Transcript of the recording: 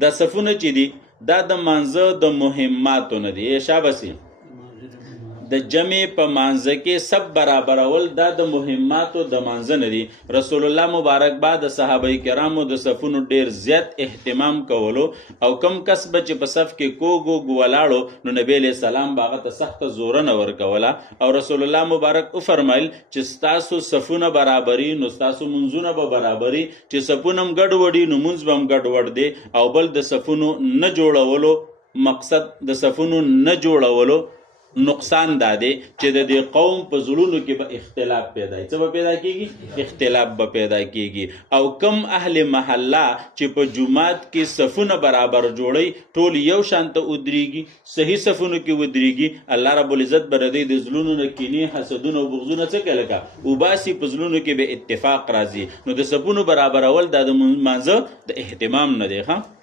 دا صفونه چې دي دا د مانځه د مهماتو نه دي. شابسي د جمع په مانځه کې سب برابرول دا د مهماتو د مانځه نه دي. رسول الله مبارک بعد د صحابه کرامو د صفونو ډیر زیات اهتمام کولو او کم کس به چې په صف کې کوګو ولاړو نو نبی علیہ السلام باغه ته سخت زورنه ورکوله او رسول الله مبارک او فرمایل چې ستاسو صفونه برابري نو ستاسو منځونه به برابري، چې صفونه هم ګډ وډي نو منځ به هم ګډ وډ دی. او بل د صفونو نه جوړولو مقصد د صفونو نه جوړولو نقصان دا دی چې د دې قوم په زړونو کې به اختلاف پیدا کیږي. څه به پیدا کیږي؟ اختلاف به پیدا کیږي. او کم اهل محله چې په جمعات کې صفونه برابر جوړي ټول یو شان ته ودرېږي، صحیح صفونو کې ودرېږي، الله رب العزت به د دې د زړونو نه کینې حسدونه او بغضونه څه کوي لکه وباسي، په زړونو کې به اتفاق راځي. نو د صفونو برابرول دا د مانځه د اهتمام نه دی. ښه